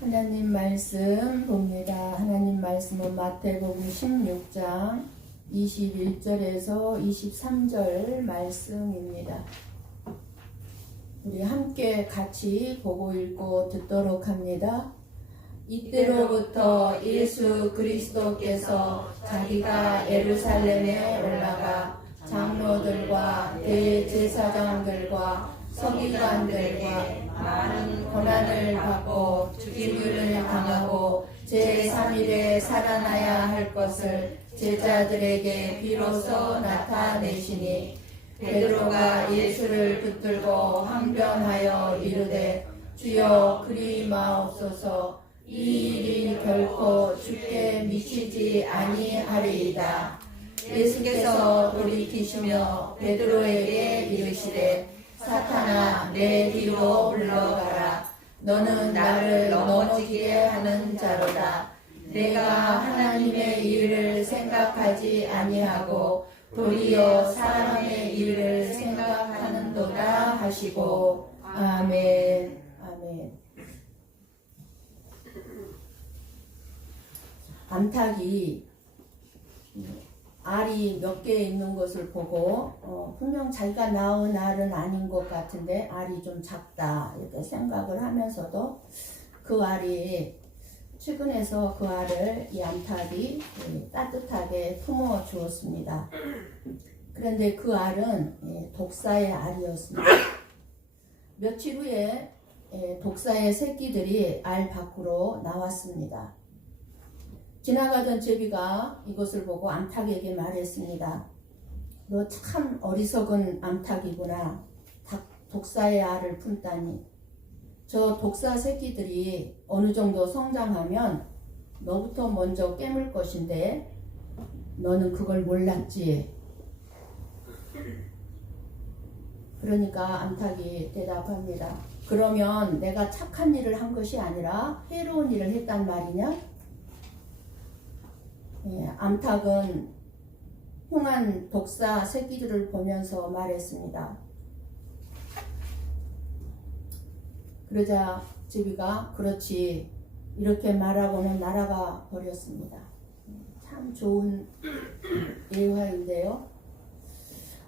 하나님 말씀 봅니다. 하나님 말씀은 마태복음 16장 21절에서 23절 말씀입니다. 우리 함께 같이 보고 읽고 듣도록 합니다. 이때로부터 예수 그리스도께서 자기가 예루살렘에 올라가 장로들과 대제사장들과 서기관들과 많은 고난을 받고 죽임을 당하고 제3일에 살아나야 할 것을 제자들에게 비로소 나타내시니 베드로가 예수를 붙들고 항변하여 이르되 주여 그리 마옵소서 이 일이 결코 주께 미치지 아니하리이다. 예수께서 돌이키시며 베드로에게 이르시되 사탄아 내 뒤로 물러가라. 너는 나를 넘어지게 하는 자로다. 내가 하나님의 일을 생각하지 아니하고 도리어 사람의 일을 생각하는도다 하시고. 아멘. 아멘. 암탉이 알이 몇 개 있는 것을 보고 분명 자기가 낳은 알은 아닌 것 같은데 알이 좀 작다 이렇게 생각을 하면서도 그 알이 출근해서 그 알을 이 암탉이 따뜻하게 품어 주었습니다. 그런데 그 알은 독사의 알이었습니다. 며칠 후에 독사의 새끼들이 알 밖으로 나왔습니다. 지나가던 제비가 이것을 보고 암탉에게 말했습니다. 너 참 어리석은 암탉이구나. 독사의 알을 품다니. 저 독사 새끼들이 어느 정도 성장하면 너부터 먼저 깨물 것인데 너는 그걸 몰랐지. 그러니까 암탉이 대답합니다. 그러면 내가 착한 일을 한 것이 아니라 해로운 일을 했단 말이냐? 암탉은 흉한 독사 새끼들을 보면서 말했습니다. 그러자 제비가 그렇지 이렇게 말하고는 날아가 버렸습니다. 참 좋은 일화인데요.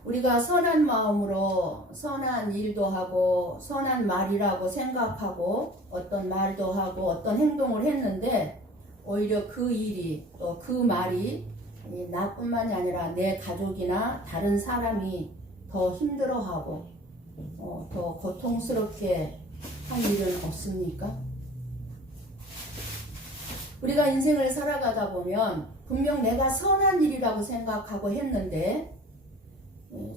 우리가 선한 마음으로 선한 일도 하고 선한 말이라고 생각하고 어떤 말도 하고 어떤 행동을 했는데 오히려 그 일이 또 그 말이 나뿐만이 아니라 내 가족이나 다른 사람이 더 힘들어하고 더 고통스럽게 한 일은 없습니까? 우리가 인생을 살아가다 보면 분명 내가 선한 일이라고 생각하고 했는데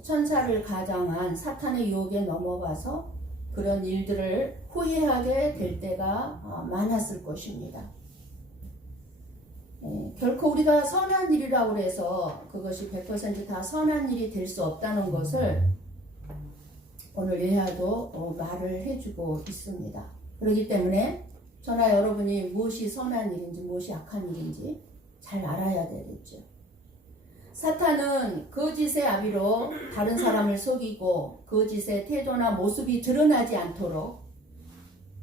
천사를 가장한 사탄의 유혹에 넘어가서 그런 일들을 후회하게 될 때가 많았을 것입니다. 결코 우리가 선한 일이라고 해서 그것이 100% 다 선한 일이 될 수 없다는 것을 오늘 예하도 말을 해주고 있습니다. 그렇기 때문에 저나 여러분이 무엇이 선한 일인지 무엇이 악한 일인지 잘 알아야 되겠죠. 사탄은 거짓의 아비로 다른 사람을 속이고 거짓의 태도나 모습이 드러나지 않도록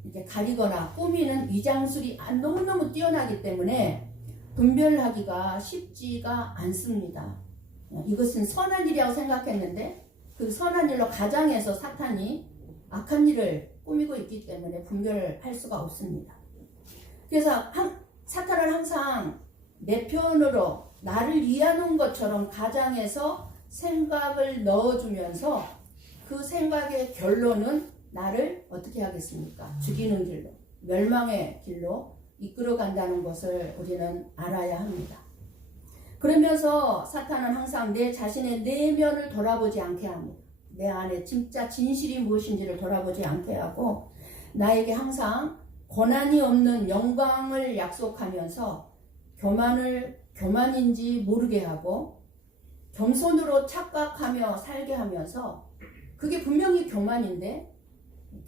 이렇게 가리거나 꾸미는 위장술이 너무너무 뛰어나기 때문에 분별하기가 쉽지가 않습니다. 이것은 선한 일이라고 생각했는데 그 선한 일로 가장해서 사탄이 악한 일을 꾸미고 있기 때문에 분별할 수가 없습니다. 그래서 사탄은 항상 내 편으로 나를 위하는 것처럼 가장해서 생각을 넣어주면서 그 생각의 결론은 나를 어떻게 하겠습니까? 죽이는 길로, 멸망의 길로 이끌어 간다는 것을 우리는 알아야 합니다. 그러면서 사탄은 항상 내 자신의 내면을 돌아보지 않게 합니다. 내 안에 진짜 진실이 무엇인지를 돌아보지 않게 하고 나에게 항상 고난이 없는 영광을 약속하면서 교만인지 모르게 하고 겸손으로 착각하며 살게 하면서 그게 분명히 교만인데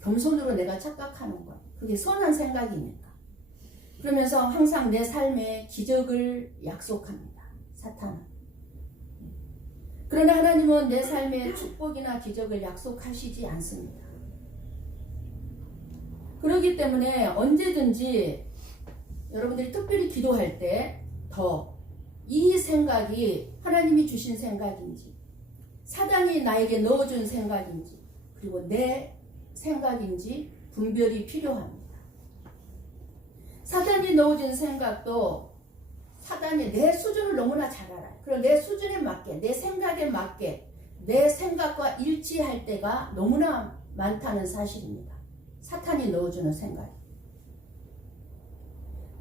겸손으로 내가 착각하는 것. 그게 선한 생각이니까. 그러면서 항상 내 삶에 기적을 약속합니다. 사탄은. 그러나 하나님은 내 삶에 축복이나 기적을 약속하시지 않습니다. 그렇기 때문에 언제든지 여러분들이 특별히 기도할 때 더 이 생각이 하나님이 주신 생각인지, 사단이 나에게 넣어준 생각인지, 그리고 내 생각인지 분별이 필요합니다. 사단이 넣어준 생각도 사단이 내 수준을 너무나 잘 알아요. 그리고 내 수준에 맞게, 내 생각에 맞게, 내 생각과 일치할 때가 너무나 많다는 사실입니다. 사탄이 넣어주는 생각.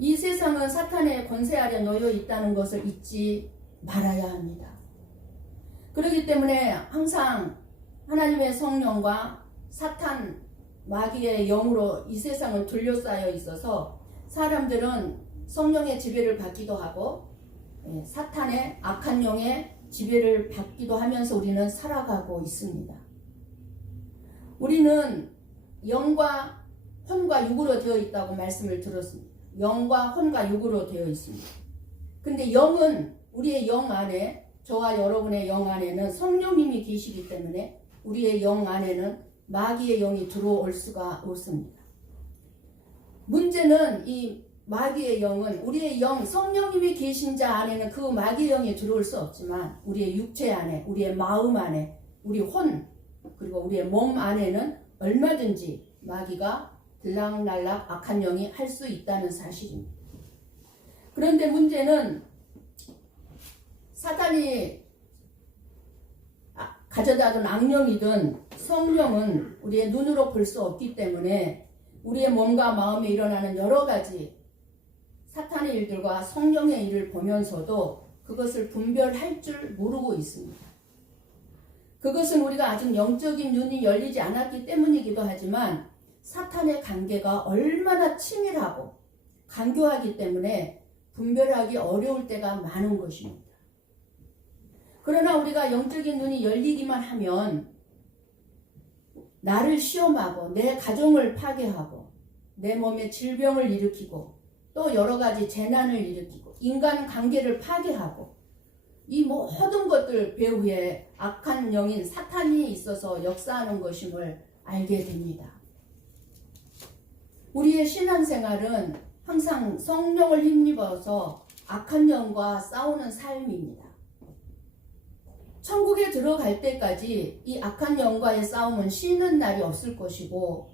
이 세상은 사탄의 권세 아래 놓여 있다는 것을 잊지 말아야 합니다. 그렇기 때문에 항상 하나님의 성령과 사탄 마귀의 영으로 이 세상은 둘러싸여 있어서 사람들은 성령의 지배를 받기도 하고 사탄의 악한 영의 지배를 받기도 하면서 우리는 살아가고 있습니다. 우리는 영과 혼과 육으로 되어 있다고 말씀을 들었습니다. 영과 혼과 육으로 되어 있습니다. 근데 영은 우리의 영 안에, 저와 여러분의 영 안에는 성령님이 계시기 때문에 우리의 영 안에는 마귀의 영이 들어올 수가 없습니다. 문제는 이 마귀의 영은 우리의 영, 성령님이 계신 자 안에는 그 마귀의 영이 들어올 수 없지만 우리의 육체 안에, 우리의 마음 안에, 우리 혼, 그리고 우리의 몸 안에는 얼마든지 마귀가 들락날락 악한 영이 할 수 있다는 사실입니다. 그런데 문제는 사탄이 가져다든 악령이든 성령은 우리의 눈으로 볼 수 없기 때문에 우리의 몸과 마음에 일어나는 여러 가지 사탄의 일들과 성령의 일을 보면서도 그것을 분별할 줄 모르고 있습니다. 그것은 우리가 아직 영적인 눈이 열리지 않았기 때문이기도 하지만 사탄의 관계가 얼마나 치밀하고 간교하기 때문에 분별하기 어려울 때가 많은 것입니다. 그러나 우리가 영적인 눈이 열리기만 하면 나를 시험하고 내 가정을 파괴하고 내 몸에 질병을 일으키고 또 여러 가지 재난을 일으키고 인간 관계를 파괴하고 이 모든 것들 배후에 악한 영인 사탄이 있어서 역사하는 것임을 알게 됩니다. 우리의 신앙생활은 항상 성령을 힘입어서 악한 영과 싸우는 삶입니다. 천국에 들어갈 때까지 이 악한 영과의 싸움은 쉬는 날이 없을 것이고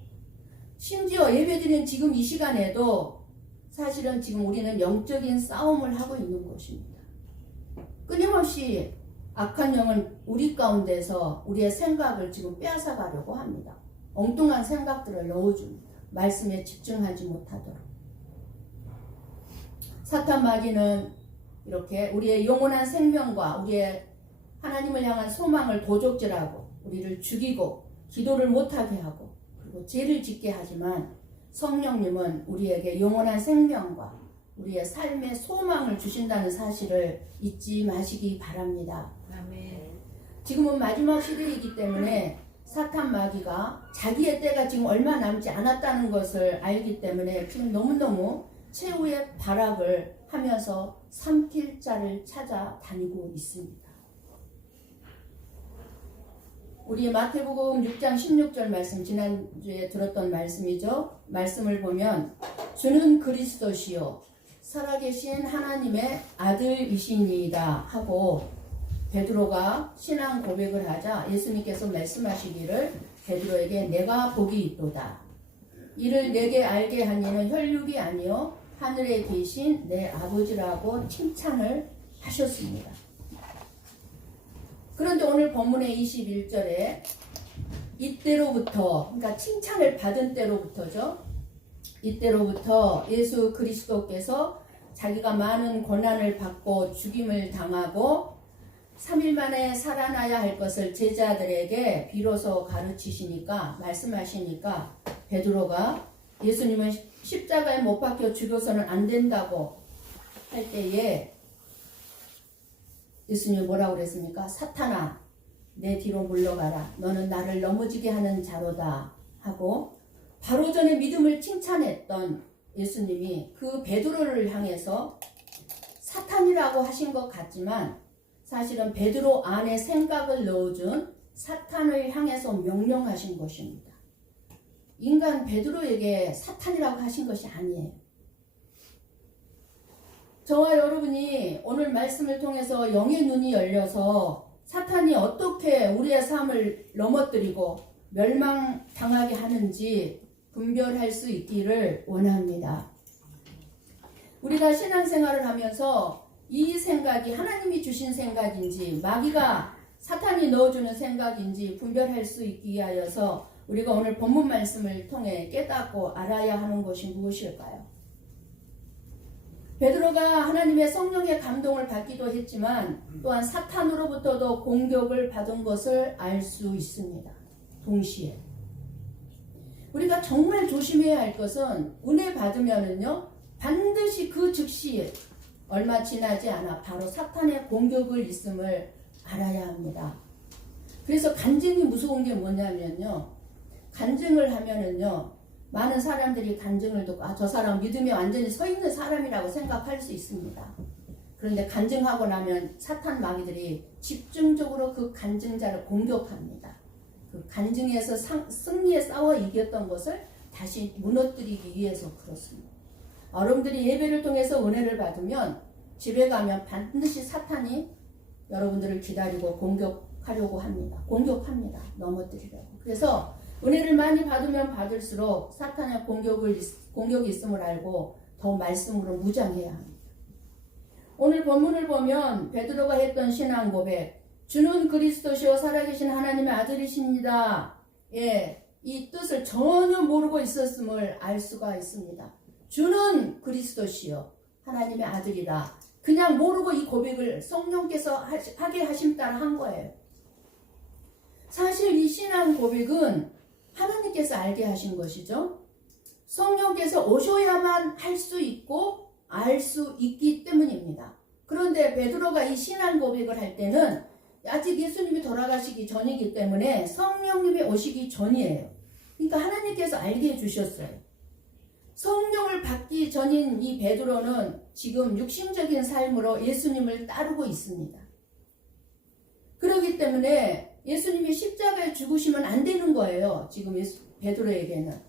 심지어 예배드린 지금 이 시간에도 사실은 지금 우리는 영적인 싸움을 하고 있는 것입니다. 끊임없이 악한 영은 우리 가운데서 우리의 생각을 지금 빼앗아가려고 합니다. 엉뚱한 생각들을 넣어줍니다. 말씀에 집중하지 못하도록. 사탄 마귀는 이렇게 우리의 영원한 생명과 우리의 하나님을 향한 소망을 도적질하고 우리를 죽이고 기도를 못하게 하고 그리고 죄를 짓게 하지만 성령님은 우리에게 영원한 생명과 우리의 삶의 소망을 주신다는 사실을 잊지 마시기 바랍니다. 아멘. 지금은 마지막 시대이기 때문에 사탄 마귀가 자기의 때가 지금 얼마 남지 않았다는 것을 알기 때문에 지금 너무너무 최후의 발악을 하면서 삼킬 자를 찾아다니고 있습니다. 우리 마태복음 6장 16절 말씀, 지난주에 들었던 말씀이죠. 말씀을 보면 주는 그리스도시요 살아계신 하나님의 아들이시니이다 하고 베드로가 신앙 고백을 하자 예수님께서 말씀하시기를 베드로에게 내가 복이 있도다. 이를 내게 알게 한 이는 혈육이 아니요 하늘에 계신 내 아버지라고 칭찬을 하셨습니다. 그런데 오늘 본문의 21절에 이때로부터, 그러니까 칭찬을 받은 때로부터죠. 이때로부터 예수 그리스도께서 자기가 많은 고난을 받고 죽임을 당하고 3일 만에 살아나야 할 것을 제자들에게 비로소 가르치시니까, 말씀하시니까 베드로가 예수님은 십자가에 못 박혀 죽어서는 안 된다고 할 때에 예수님이 뭐라고 그랬습니까? 사탄아, 내 뒤로 물러가라. 너는 나를 넘어지게 하는 자로다 하고 바로 전에 믿음을 칭찬했던 예수님이 그 베드로를 향해서 사탄이라고 하신 것 같지만 사실은 베드로 안에 생각을 넣어준 사탄을 향해서 명령하신 것입니다. 인간 베드로에게 사탄이라고 하신 것이 아니에요. 저와 여러분이 오늘 말씀을 통해서 영의 눈이 열려서 사탄이 어떻게 우리의 삶을 넘어뜨리고 멸망당하게 하는지 분별할 수 있기를 원합니다. 우리가 신앙생활을 하면서 이 생각이 하나님이 주신 생각인지 마귀가 사탄이 넣어주는 생각인지 분별할 수 있기 위하여서 우리가 오늘 본문 말씀을 통해 깨닫고 알아야 하는 것이 무엇일까요? 베드로가 하나님의 성령의 감동을 받기도 했지만 또한 사탄으로부터도 공격을 받은 것을 알 수 있습니다. 동시에 우리가 정말 조심해야 할 것은 은혜 받으면은요 반드시 그 즉시 얼마 지나지 않아 바로 사탄의 공격을 있음을 알아야 합니다. 그래서 간증이 무서운 게 뭐냐면요, 간증을 하면은요 많은 사람들이 간증을 듣고 저 사람 믿음에 완전히 서 있는 사람이라고 생각할 수 있습니다. 그런데 간증하고 나면 사탄 마귀들이 집중적으로 그 간증자를 공격합니다. 그 간증에서 승리에 싸워 이겼던 것을 다시 무너뜨리기 위해서 그렇습니다. 여러분들이 예배를 통해서 은혜를 받으면 집에 가면 반드시 사탄이 여러분들을 기다리고 공격하려고 합니다. 공격합니다. 넘어뜨리려고. 그래서 은혜를 많이 받으면 받을수록 사탄의 공격이 있음을 알고 더 말씀으로 무장해야 합니다. 오늘 본문을 보면 베드로가 했던 신앙 고백, 주는 그리스도시요 살아계신 하나님의 아들이십니다. 예, 이 뜻을 전혀 모르고 있었음을 알 수가 있습니다. 주는 그리스도시요 하나님의 아들이다. 그냥 모르고 이 고백을 성령께서 하게 하심 따라 한 거예요. 사실 이 신앙 고백은 하나님께서 알게 하신 것이죠. 성령께서 오셔야만 할 수 있고 알 수 있기 때문입니다. 그런데 베드로가 이 신앙 고백을 할 때는 아직 예수님이 돌아가시기 전이기 때문에 성령님이 오시기 전이에요. 그러니까 하나님께서 알게 해주셨어요. 성령을 받기 전인 이 베드로는 지금 육신적인 삶으로 예수님을 따르고 있습니다. 그렇기 때문에 예수님이 십자가에 죽으시면 안 되는 거예요. 지금 베드로에게는.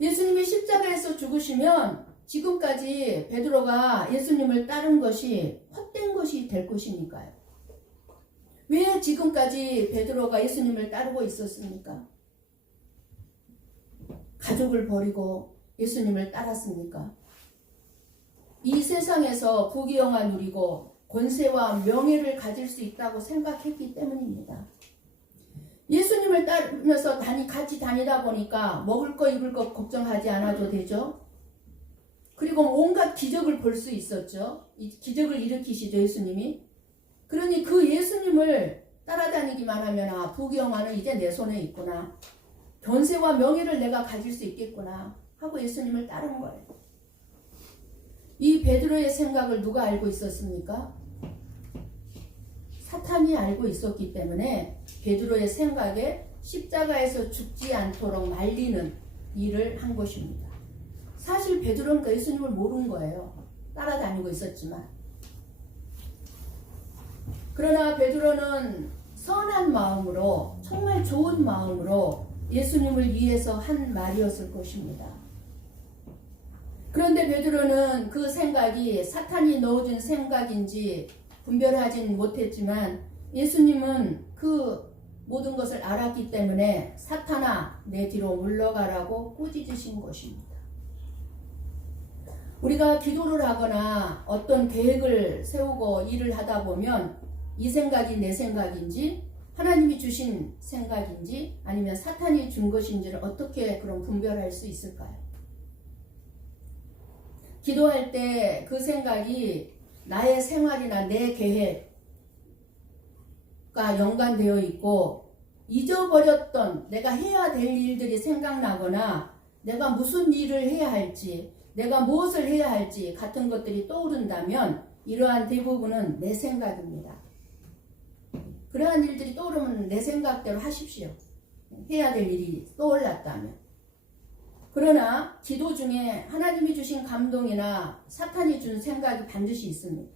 예수님이 십자가에서 죽으시면 지금까지 베드로가 예수님을 따른 것이 헛된 것이 될 것이니까요. 왜 지금까지 베드로가 예수님을 따르고 있었습니까? 가족을 버리고 예수님을 따랐습니까? 이 세상에서 부귀영화 누리고 권세와 명예를 가질 수 있다고 생각했기 때문입니다. 예수님을 따르면서 같이 다니다 보니까 먹을 거 입을 거 걱정하지 않아도 되죠. 그리고 온갖 기적을 볼 수 있었죠. 이 기적을 일으키시죠, 예수님이. 그러니 그 예수님을 따라다니기만 하면 부귀영화는 이제 내 손에 있구나. 권세와 명예를 내가 가질 수 있겠구나 하고 예수님을 따른 거예요. 이 베드로의 생각을 누가 알고 있었습니까? 사탄이 알고 있었기 때문에 베드로의 생각에 십자가에서 죽지 않도록 말리는 일을 한 것입니다. 사실 베드로는 그 예수님을 모르는 거예요. 따라다니고 있었지만. 그러나 베드로는 선한 마음으로, 정말 좋은 마음으로 예수님을 위해서 한 말이었을 것입니다. 그런데 베드로는 그 생각이 사탄이 넣어준 생각인지 분별하진 못했지만 예수님은 그 모든 것을 알았기 때문에 사탄아 내 뒤로 물러가라고 꾸짖으신 것입니다. 우리가 기도를 하거나 어떤 계획을 세우고 일을 하다 보면 이 생각이 내 생각인지 하나님이 주신 생각인지 아니면 사탄이 준 것인지를 어떻게 그럼 분별할 수 있을까요? 기도할 때 그 생각이 나의 생활이나 내 계획과 연관되어 있고 잊어버렸던 내가 해야 될 일들이 생각나거나 내가 무슨 일을 해야 할지 내가 무엇을 해야 할지 같은 것들이 떠오른다면 이러한 대부분은 내 생각입니다. 그러한 일들이 떠오르면 내 생각대로 하십시오. 해야 될 일이 떠올랐다면. 그러나 기도 중에 하나님이 주신 감동이나 사탄이 준 생각이 반드시 있습니다.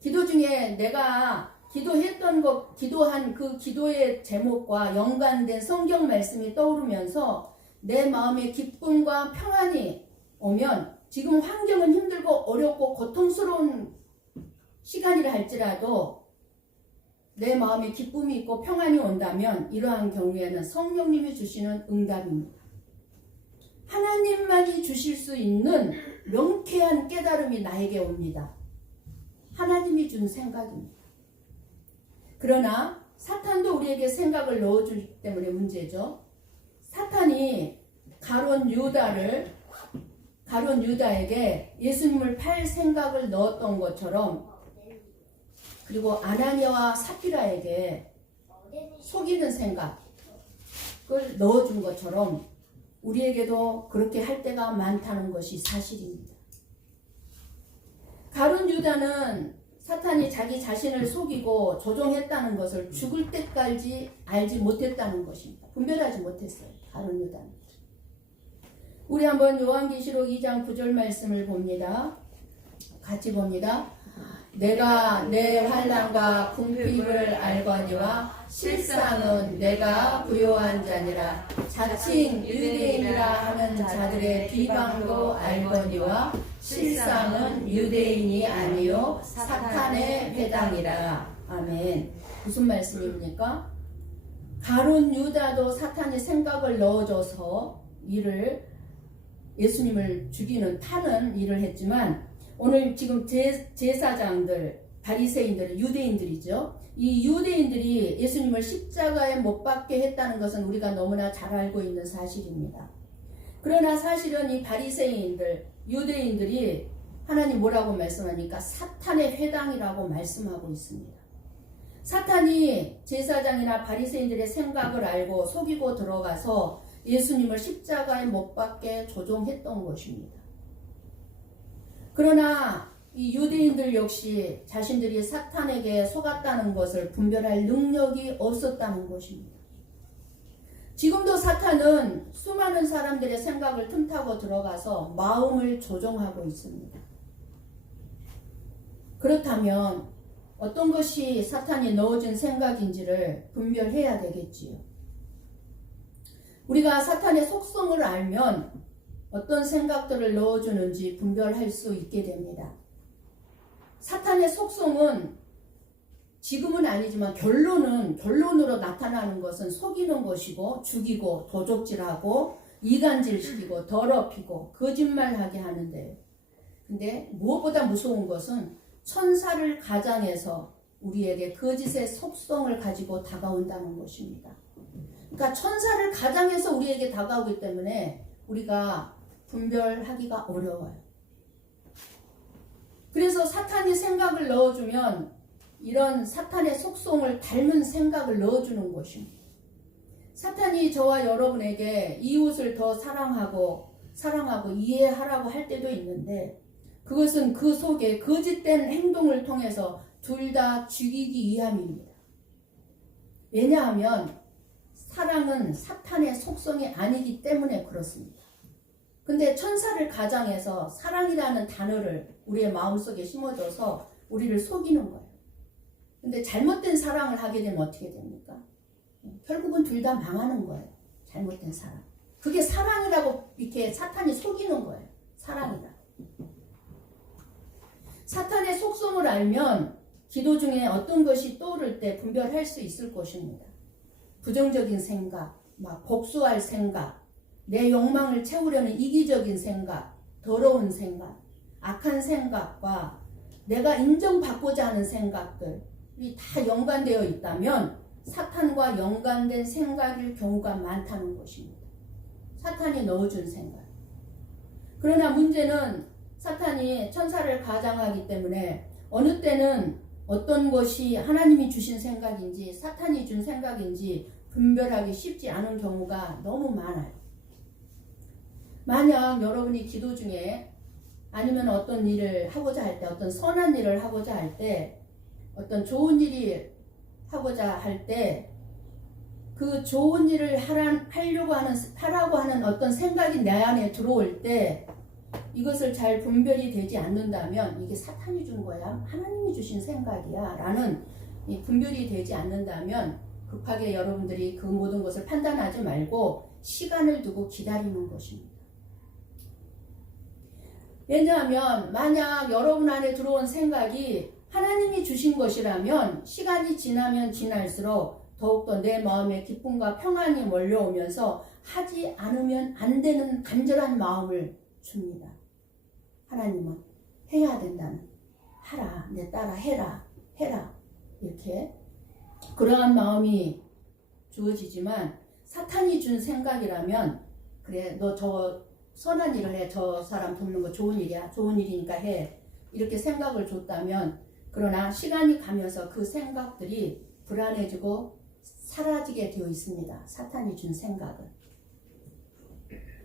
기도 중에 내가 기도한 그 기도의 제목과 연관된 성경 말씀이 떠오르면서 내 마음에 기쁨과 평안이 오면 지금 환경은 힘들고 어렵고 고통스러운 시간이라 할지라도 내 마음에 기쁨이 있고 평안이 온다면 이러한 경우에는 성령님이 주시는 응답입니다. 하나님만이 주실 수 있는 명쾌한 깨달음이 나에게 옵니다. 하나님이 준 생각입니다. 그러나 사탄도 우리에게 생각을 넣어주기 때문에 문제죠. 사탄이 가룟 유다에게 예수님을 팔 생각을 넣었던 것처럼, 그리고 아나니아와 삽비라에게 속이는 생각을 넣어준 것처럼 우리에게도 그렇게 할 때가 많다는 것이 사실입니다. 가룟 유다는 사탄이 자기 자신을 속이고 조종했다는 것을 죽을 때까지 알지 못했다는 것입니다. 분별하지 못했어요. 가룟 유다는. 우리 한번 요한계시록 2장 9절 말씀을 봅니다. 같이 봅니다. 내가 내 환난과 궁핍을 알거니와 실상은 내가 부요한 자니라. 자칭 유대인이라 하는 자들의 비방도 알거니와 실상은 유대인이 아니요 사탄의 회당이라. 아멘. 무슨 말씀입니까? 가룟 유다도 사탄이 생각을 넣어줘서 예수님을 죽이는 파는 일을 했지만, 오늘 지금 제사장들, 바리새인들, 유대인들이죠. 이 유대인들이 예수님을 십자가에 못 박게 했다는 것은 우리가 너무나 잘 알고 있는 사실입니다. 그러나 사실은 이 바리새인들, 유대인들이 하나님 뭐라고 말씀하니까 사탄의 회당이라고 말씀하고 있습니다. 사탄이 제사장이나 바리새인들의 생각을 알고 속이고 들어가서 예수님을 십자가에 못 박게 조종했던 것입니다. 그러나 이 유대인들 역시 자신들이 사탄에게 속았다는 것을 분별할 능력이 없었다는 것입니다. 지금도 사탄은 수많은 사람들의 생각을 틈타고 들어가서 마음을 조종하고 있습니다. 그렇다면 어떤 것이 사탄이 넣어준 생각인지를 분별해야 되겠지요. 우리가 사탄의 속성을 알면 어떤 생각들을 넣어주는지 분별할 수 있게 됩니다. 사탄의 속성은 지금은 아니지만 결론으로 나타나는 것은 속이는 것이고, 죽이고 도적질하고 이간질시키고 더럽히고 거짓말하게 하는데, 근데 무엇보다 무서운 것은 천사를 가장해서 우리에게 거짓의 속성을 가지고 다가온다는 것입니다. 그러니까 천사를 가장해서 우리에게 다가오기 때문에 우리가 분별하기가 어려워요. 그래서 사탄이 생각을 넣어주면 이런 사탄의 속성을 닮은 생각을 넣어주는 것입니다. 사탄이 저와 여러분에게 이웃을 더 사랑하고 이해하라고 할 때도 있는데, 그것은 그 속에 거짓된 행동을 통해서 둘 다 죽이기 위함입니다. 왜냐하면 사랑은 사탄의 속성이 아니기 때문에 그렇습니다. 근데 천사를 가장해서 사랑이라는 단어를 우리의 마음속에 심어줘서 우리를 속이는 거예요. 근데 잘못된 사랑을 하게 되면 어떻게 됩니까? 결국은 둘 다 망하는 거예요. 잘못된 사랑. 그게 사랑이라고 이렇게 사탄이 속이는 거예요. 사랑이다. 사탄의 속성을 알면 기도 중에 어떤 것이 떠오를 때 분별할 수 있을 것입니다. 부정적인 생각, 복수할 생각, 내 욕망을 채우려는 이기적인 생각, 더러운 생각, 악한 생각과 내가 인정받고자 하는 생각들이 다 연관되어 있다면 사탄과 연관된 생각일 경우가 많다는 것입니다. 사탄이 넣어준 생각. 그러나 문제는 사탄이 천사를 가장하기 때문에 어느 때는 어떤 것이 하나님이 주신 생각인지 사탄이 준 생각인지 분별하기 쉽지 않은 경우가 너무 많아요. 만약 여러분이 기도 중에 아니면 어떤 일을 하고자 할 때, 어떤 선한 일을 하고자 할 때, 어떤 좋은 일이 하고자 할 때, 그 좋은 일을 하라고 하는 어떤 생각이 내 안에 들어올 때 이것을 잘 분별이 되지 않는다면 이게 사탄이 준 거야? 하나님이 주신 생각이야? 라는 분별이 되지 않는다면 급하게 여러분들이 그 모든 것을 판단하지 말고 시간을 두고 기다리는 것입니다. 왜냐하면 만약 여러분 안에 들어온 생각이 하나님이 주신 것이라면 시간이 지나면 지날수록 더욱더 내 마음에 기쁨과 평안이 몰려오면서 하지 않으면 안 되는 간절한 마음을 줍니다. 하나님은 해야 된다는, 하라, 내 딸아 해라 이렇게 그러한 마음이 주어지지만, 사탄이 준 생각이라면 그래 너 저 선한 일을 해, 저 사람 돕는 거 좋은 일이야, 좋은 일이니까 해, 이렇게 생각을 줬다면, 그러나 시간이 가면서 그 생각들이 불안해지고 사라지게 되어 있습니다. 사탄이 준 생각은.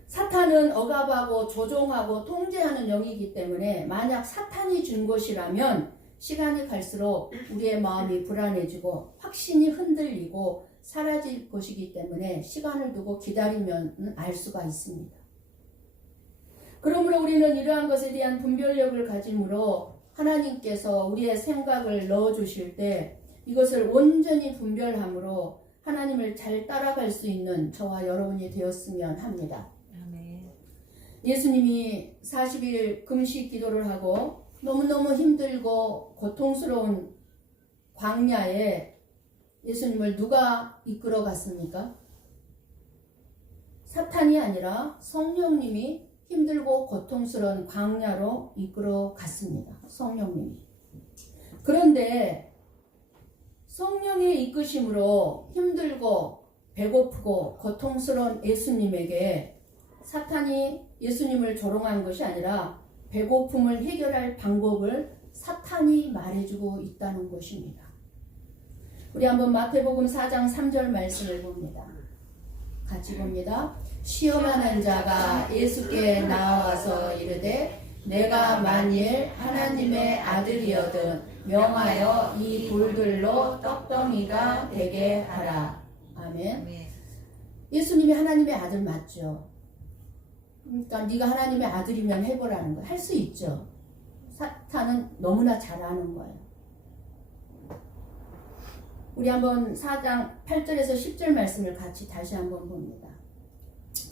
사탄은 억압하고 조종하고 통제하는 영이기 때문에 만약 사탄이 준 것이라면 시간이 갈수록 우리의 마음이 불안해지고 확신이 흔들리고 사라질 것이기 때문에 시간을 두고 기다리면 알 수가 있습니다. 그러므로 우리는 이러한 것에 대한 분별력을 가짐으로 하나님께서 우리의 생각을 넣어주실 때 이것을 온전히 분별함으로 하나님을 잘 따라갈 수 있는 저와 여러분이 되었으면 합니다. 예수님이 40일 금식 기도를 하고 너무너무 힘들고 고통스러운 광야에 예수님을 누가 이끌어 갔습니까? 사탄이 아니라 성령님이 힘들고 고통스러운 광야로 이끌어 갔습니다. 성령님이. 그런데 성령의 이끄심으로 힘들고 배고프고 고통스러운 예수님에게 사탄이 예수님을 조롱한 것이 아니라 배고픔을 해결할 방법을 사탄이 말해주고 있다는 것입니다. 우리 한번 마태복음 4장 3절 말씀을 봅니다. 같이 봅니다. 시험하는 자가 예수께 나와서 이르되 내가 만일 하나님의 아들이어든 명하여 이 돌들로 떡덩이가 되게 하라. 아멘. 예수님이 하나님의 아들 맞죠? 그러니까 네가 하나님의 아들이면 해보라는 거예요. 할 수 있죠. 사탄은 너무나 잘 아는 거예요. 우리 한번 4장 8절에서 10절 말씀을 같이 다시 한번 봅니다.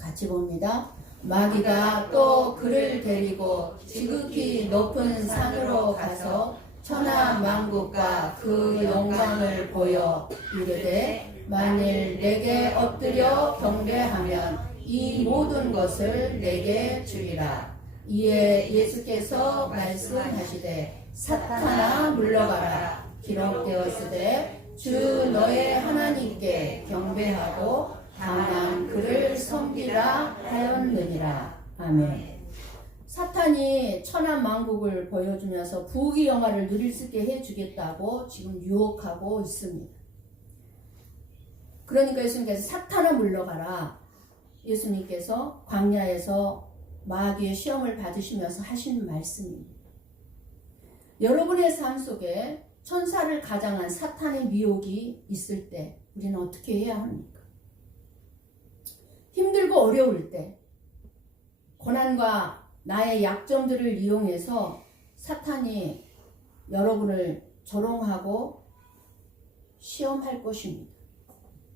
같이 봅니다. 마귀가 또 그를 데리고 지극히 높은 산으로 가서 천하 만국과 그 영광을 보여 이르되 만일 내게 엎드려 경배하면 이 모든 것을 내게 주리라. 이에 예수께서 말씀하시되 사탄아 물러가라. 기록되었으되 주 너의 하나님께 경배하고 다만 그를 섬기라 하였느니라. 아멘. 사탄이 천하 만국을 보여주면서 부귀영화를 누릴 수 있게 해주겠다고 지금 유혹하고 있습니다. 그러니까 예수님께서 사탄아 물러가라. 예수님께서 광야에서 마귀의 시험을 받으시면서 하신 말씀입니다. 여러분의 삶 속에 천사를 가장한 사탄의 미혹이 있을 때 우리는 어떻게 해야 합니까? 힘들고 어려울 때 고난과 나의 약점들을 이용해서 사탄이 여러분을 조롱하고 시험할 것입니다.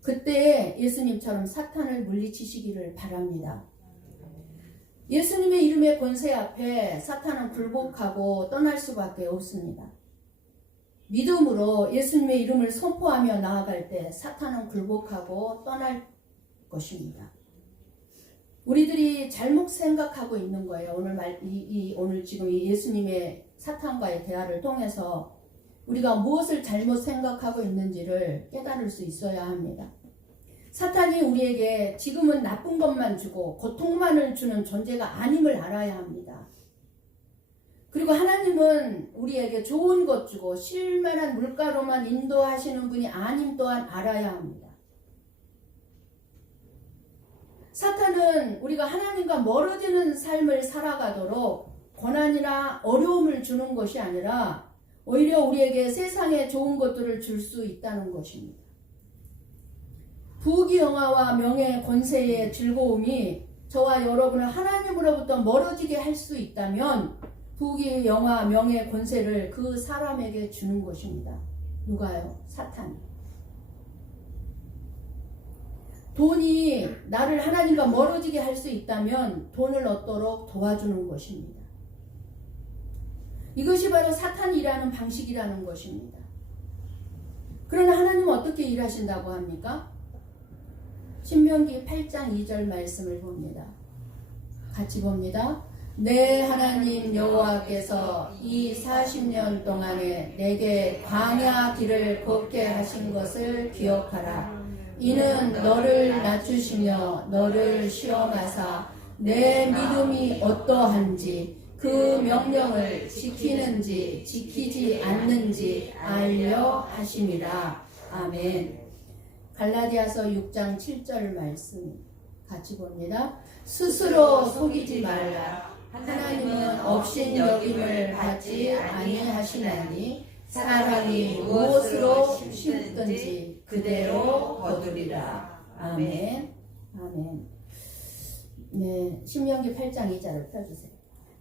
그때 예수님처럼 사탄을 물리치시기를 바랍니다. 예수님의 이름의 권세 앞에 사탄은 굴복하고 떠날 수밖에 없습니다. 믿음으로 예수님의 이름을 선포하며 나아갈 때 사탄은 굴복하고 떠날 것입니다. 우리들이 잘못 생각하고 있는 거예요. 오늘 지금 이 예수님의 사탄과의 대화를 통해서 우리가 무엇을 잘못 생각하고 있는지를 깨달을 수 있어야 합니다. 사탄이 우리에게 지금은 나쁜 것만 주고 고통만을 주는 존재가 아님을 알아야 합니다. 그리고 하나님은 우리에게 좋은 것 주고 쉴만한 물가로만 인도하시는 분이 아님 또한 알아야 합니다. 사탄은 우리가 하나님과 멀어지는 삶을 살아가도록 고난이나 어려움을 주는 것이 아니라 오히려 우리에게 세상에 좋은 것들을 줄 수 있다는 것입니다. 부귀영화와 명예, 권세의 즐거움이 저와 여러분을 하나님으로부터 멀어지게 할 수 있다면 부귀영화, 명예, 권세를 그 사람에게 주는 것입니다. 누가요? 사탄. 돈이 나를 하나님과 멀어지게 할 수 있다면 돈을 얻도록 도와주는 것입니다. 이것이 바로 사탄이 일하는 방식이라는 것입니다. 그러나 하나님은 어떻게 일하신다고 합니까? 신명기 8장 2절 말씀을 봅니다. 같이 봅니다. 내 하나님 여호와께서 이 40년 동안에 내게 광야 길을 걷게 하신 것을 기억하라. 이는 너를 낮추시며 너를 시험하사 내 믿음이 어떠한지 그 명령을 지키는지 지키지 않는지 알려 하심이라. 아멘. 갈라디아서 6장 7절 말씀 같이 봅니다. 스스로 속이지 말라. 하나님은 업신여김을 받지 아니하시나니 사람이 무엇으로 심든지 그대로 거두리라. 아멘. 아멘. 네, 신명기 8장 2절을 펴주세요.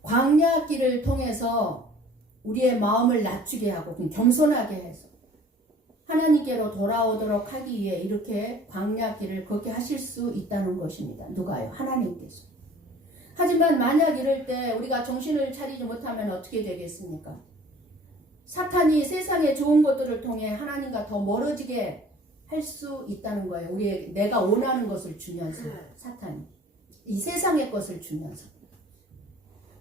광야 길을 통해서 우리의 마음을 낮추게 하고 겸손하게 해서 하나님께로 돌아오도록 하기 위해 이렇게 광야 길을 걷게 하실 수 있다는 것입니다. 누가요? 하나님께서. 하지만 만약 이럴 때 우리가 정신을 차리지 못하면 어떻게 되겠습니까? 사탄이 세상의 좋은 것들을 통해 하나님과 더 멀어지게 할 수 있다는 거예요. 우리의 내가 원하는 것을 주면서 사탄이 이 세상의 것을 주면서.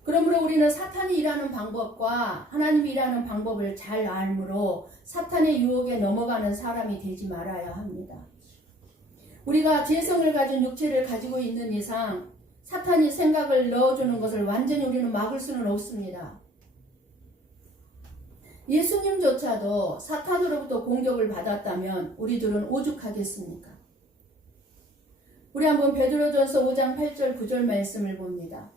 그러므로 우리는 사탄이 일하는 방법과 하나님이 일하는 방법을 잘 알므로 사탄의 유혹에 넘어가는 사람이 되지 말아야 합니다. 우리가 죄성을 가진 육체를 가지고 있는 이상 사탄이 생각을 넣어주는 것을 완전히 우리는 막을 수는 없습니다. 예수님조차도 사탄으로부터 공격을 받았다면 우리들은 오죽하겠습니까? 우리 한번 베드로전서 5장 8절 9절 말씀을 봅니다.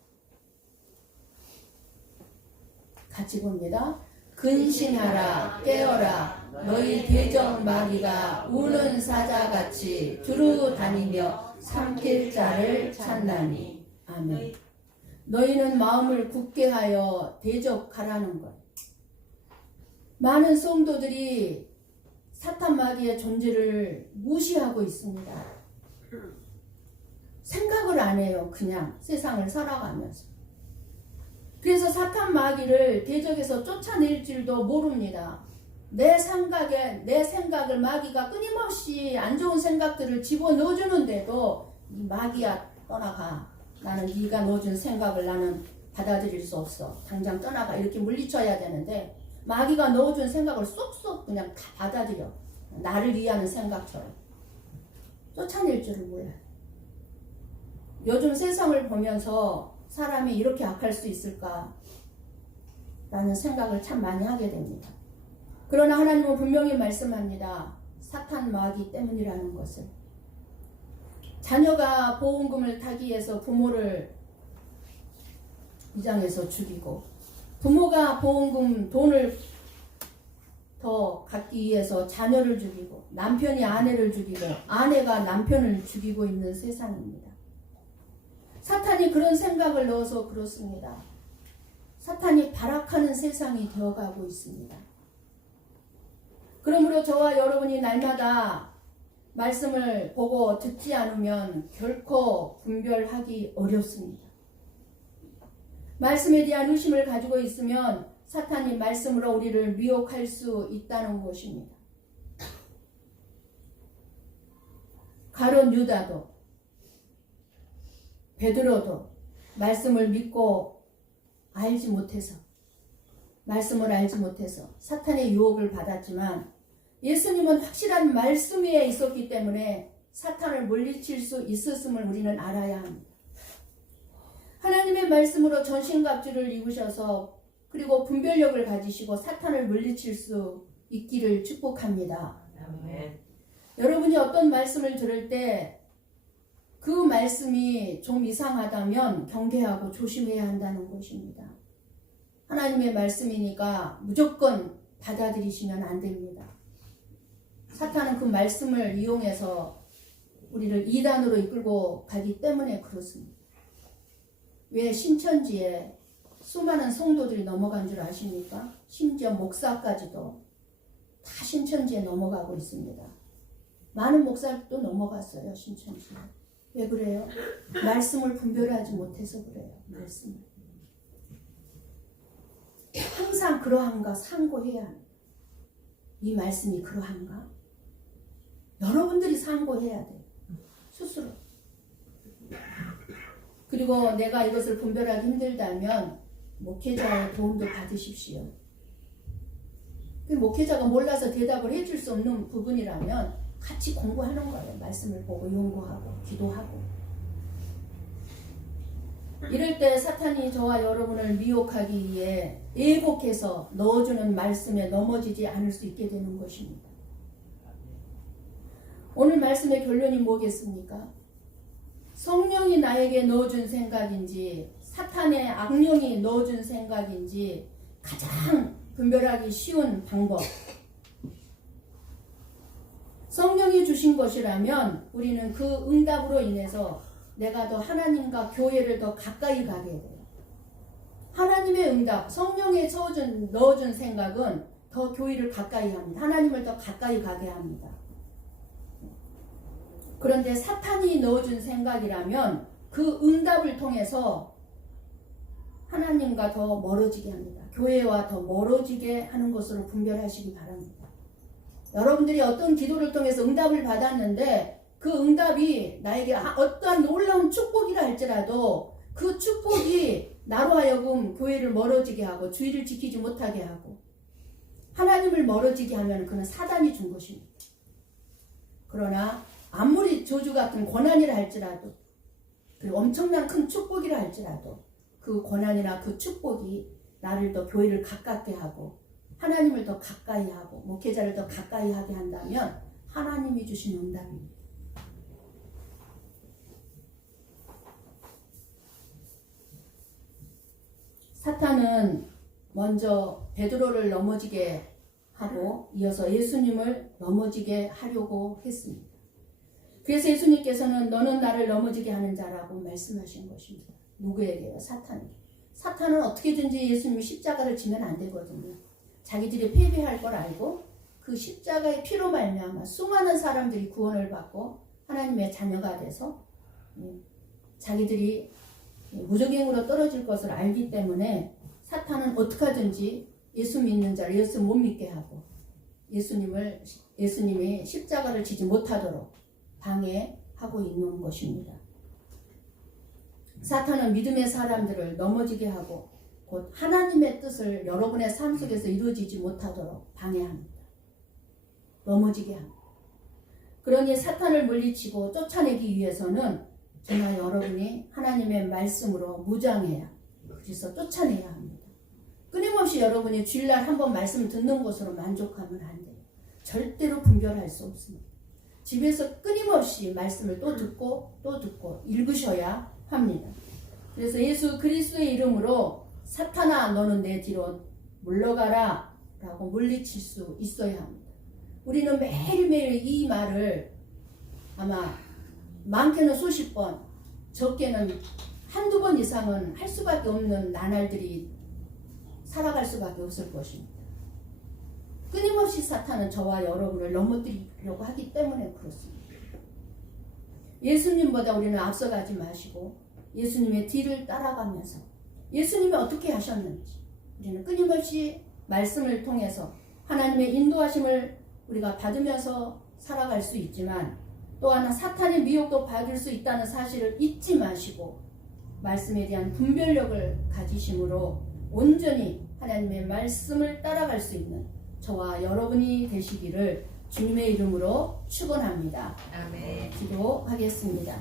같이 봅니다. 근신하라 깨어라 너희 대적 마귀가 우는 사자같이 두루 다니며 삼킬 자를 찾나니. 아멘. 너희는 마음을 굳게 하여 대적하라는 것. 많은 성도들이 사탄 마귀의 존재를 무시하고 있습니다. 생각을 안 해요. 그냥 세상을 살아가면서. 그래서 사탄 마귀를 대적해서 쫓아낼 줄도 모릅니다. 내 생각을 마귀가 끊임없이 안 좋은 생각들을 집어넣어주는데도 마귀야 떠나가. 나는 네가 넣어준 생각을 나는 받아들일 수 없어. 당장 떠나가. 이렇게 물리쳐야 되는데 마귀가 넣어준 생각을 쏙쏙 그냥 다 받아들여. 나를 위하는 생각처럼. 쫓아낼 줄을 몰라요. 요즘 세상을 보면서 사람이 이렇게 악할 수 있을까? 라는 생각을 참 많이 하게 됩니다. 그러나 하나님은 분명히 말씀합니다. 사탄 마귀 때문이라는 것을. 자녀가 보험금을 타기 위해서 부모를 이장해서 죽이고 부모가 보험금 돈을 더 갖기 위해서 자녀를 죽이고 남편이 아내를 죽이고 아내가 남편을 죽이고 있는 세상입니다. 사탄이 그런 생각을 넣어서 그렇습니다. 사탄이 발악하는 세상이 되어가고 있습니다. 그러므로 저와 여러분이 날마다 말씀을 보고 듣지 않으면 결코 분별하기 어렵습니다. 말씀에 대한 의심을 가지고 있으면 사탄이 말씀으로 우리를 미혹할 수 있다는 것입니다. 가룟 유다도 베드로도 말씀을 믿고 말씀을 알지 못해서 사탄의 유혹을 받았지만 예수님은 확실한 말씀 위에 있었기 때문에 사탄을 물리칠 수 있었음을 우리는 알아야 합니다. 하나님의 말씀으로 전신갑주를 입으셔서 그리고 분별력을 가지시고 사탄을 물리칠 수 있기를 축복합니다. 아멘. 여러분이 어떤 말씀을 들을 때 그 말씀이 좀 이상하다면 경계하고 조심해야 한다는 것입니다. 하나님의 말씀이니까 무조건 받아들이시면 안 됩니다. 사탄은 그 말씀을 이용해서 우리를 이단으로 이끌고 가기 때문에 그렇습니다. 왜 신천지에 수많은 성도들이 넘어간 줄 아십니까? 심지어 목사까지도 다 신천지에 넘어가고 있습니다. 많은 목사도 넘어갔어요. 신천지에. 왜 그래요? 말씀을 분별하지 못해서 그래요. 말씀을. 항상 그러한가 상고해야 합니다. 이 말씀이 그러한가? 여러분들이 상고해야 돼요. 스스로. 그리고 내가 이것을 분별하기 힘들다면 목회자의 도움도 받으십시오. 그 목회자가 몰라서 대답을 해줄 수 없는 부분이라면 같이 공부하는 거예요. 말씀을 보고 연구하고 기도하고. 이럴 때 사탄이 저와 여러분을 미혹하기 위해 애곡해서 넣어주는 말씀에 넘어지지 않을 수 있게 되는 것입니다. 오늘 말씀의 결론이 뭐겠습니까? 성령이 나에게 넣어준 생각인지 사탄의 악령이 넣어준 생각인지 가장 분별하기 쉬운 방법. 성령이 주신 것이라면 우리는 그 응답으로 인해서 내가 더 하나님과 교회를 더 가까이 가게 돼요. 하나님의 응답, 성령에 넣어준 생각은 더 교회를 가까이 합니다. 하나님을 더 가까이 가게 합니다. 그런데 사탄이 넣어준 생각이라면 그 응답을 통해서 하나님과 더 멀어지게 합니다. 교회와 더 멀어지게 하는 것으로 분별하시기 바랍니다. 여러분들이 어떤 기도를 통해서 응답을 받았는데 그 응답이 나에게 어떠한 놀라운 축복이라 할지라도 그 축복이 나로 하여금 교회를 멀어지게 하고 주의를 지키지 못하게 하고 하나님을 멀어지게 하면 그는 사단이 준 것입니다. 그러나 아무리 저주 같은 고난이라 할지라도 그리고 엄청난 큰 축복이라 할지라도 그 고난이나 그 축복이 나를 더 교회를 가깝게 하고 하나님을 더 가까이 하고 목회자를 더 가까이 하게 한다면 하나님이 주신 응답입니다. 사탄은 먼저 베드로를 넘어지게 하고 이어서 예수님을 넘어지게 하려고 했습니다. 그래서 예수님께서는 너는 나를 넘어지게 하는 자라고 말씀하신 것입니다. 누구에게요? 사탄에게. 사탄은 어떻게든지 예수님이 십자가를 지면 안 되거든요. 자기들이 패배할 걸 알고 그 십자가의 피로 말미암아 수많은 사람들이 구원을 받고 하나님의 자녀가 돼서 자기들이 무적행으로 떨어질 것을 알기 때문에 사탄은 어떻게 하든지 예수 믿는 자를 예수 못 믿게 하고 예수님이 십자가를 지지 못하도록 방해하고 있는 것입니다. 사탄은 믿음의 사람들을 넘어지게 하고 곧 하나님의 뜻을 여러분의 삶 속에서 이루어지지 못하도록 방해합니다. 넘어지게 합니다. 그러니 사탄을 물리치고 쫓아내기 위해서는 저나 여러분이 하나님의 말씀으로 무장해야 그래서 쫓아내야 합니다. 끊임없이 여러분이 주일날 한번 말씀 듣는 것으로 만족하면 안 돼요. 절대로 분별할 수 없습니다. 집에서 끊임없이 말씀을 또 듣고 읽으셔야 합니다. 그래서 예수 그리스도의 이름으로 사탄아 너는 내 뒤로 물러가라 라고 물리칠 수 있어야 합니다. 우리는 매일매일 이 말을 아마 많게는 수십 번, 적게는 한두 번 이상은 할 수밖에 없는 나날들이 살아갈 수밖에 없을 것입니다. 끊임없이 사탄은 저와 여러분을 넘어뜨리려고 하기 때문에 그렇습니다. 예수님보다 우리는 앞서가지 마시고 예수님의 뒤를 따라가면서 예수님이 어떻게 하셨는지 우리는 끊임없이 말씀을 통해서 하나님의 인도하심을 우리가 받으면서 살아갈 수 있지만 또 하나 사탄의 미혹도 받을 수 있다는 사실을 잊지 마시고 말씀에 대한 분별력을 가지심으로 온전히 하나님의 말씀을 따라갈 수 있는 저와 여러분이 되시기를 주님의 이름으로 축원합니다. 아멘. 기도하겠습니다.